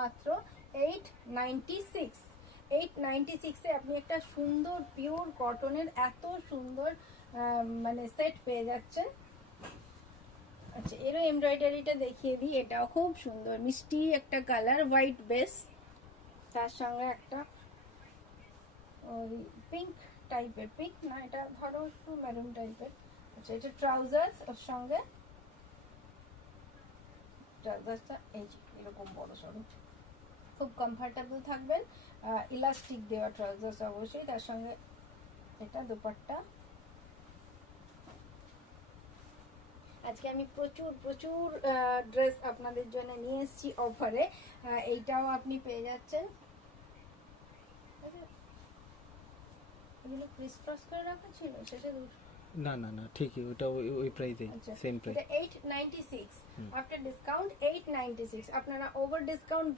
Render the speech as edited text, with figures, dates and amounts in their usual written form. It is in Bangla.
মাত্র 896। 896 এ আপনি একটা সুন্দর পিওর কটনের এত সুন্দর মানে সেট পেয়ে যাচ্ছেন। আচ্ছা, এরও এমব্রয়ডারিটা দেখিয়ে দিই। এটাও খুব সুন্দর মিষ্টি একটা কালার, হোয়াইট বেস, তার সঙ্গে একটা ওই পিঙ্ক টাইপের, পিঙ্ক না এটা ধরো একটু মেরুন টাইপের। আচ্ছা, এটা ট্রাউজার, ওর সঙ্গে ট্রাউজারটা এই এরকম বড় সড়ো, খুব কমফোর্টেবল থাকবেন। ইলাস্টিক দেওয়া ট্রাউজার অবশ্যই, তার সঙ্গে এটা দোপাট্টা। আজকে আমি প্রচুর প্রচুর ড্রেস আপনাদের জন্য নিয়ে এসেছি অফারে। এইটাও আপনি পেয়ে যাচ্ছেন। এগুলো ক্রিস ক্রস করে রাখা ছিল শেষে না না না ঠিকই, ওটা ওই প্রাইসে সেম প্রাইস। এটা 896 আফটার ডিসকাউন্ট 896। আপনারা ওভার ডিসকাউন্ট